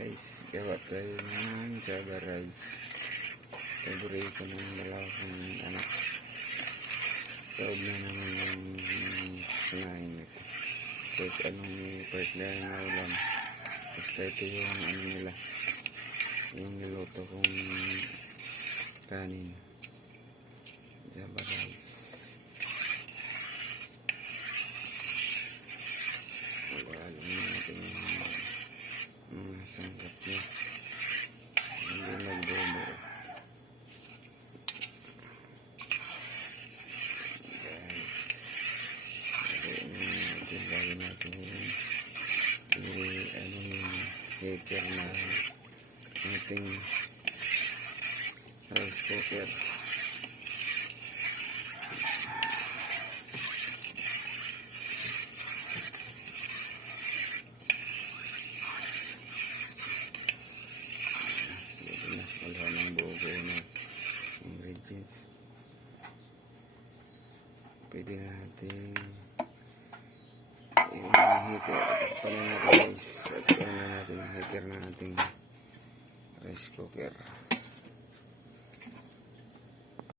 Guys, gawa tayo ng Java rice. Paborito ng dalawa kong anak. Taob na naman yung sinahin ito. Kahit anong part na na ulam. Basta ito yung ano nila. Yung niluto kong kanin. Java rice. Alam natin yung mga sangkap niya. Hindi nagbobo. Guys, lagyan natin yung heater na ating rice cooker. Wala nang buo na ingredients. Pwede natin yung heater pala natin guys, at ano natin yung heater na ating rice cooker.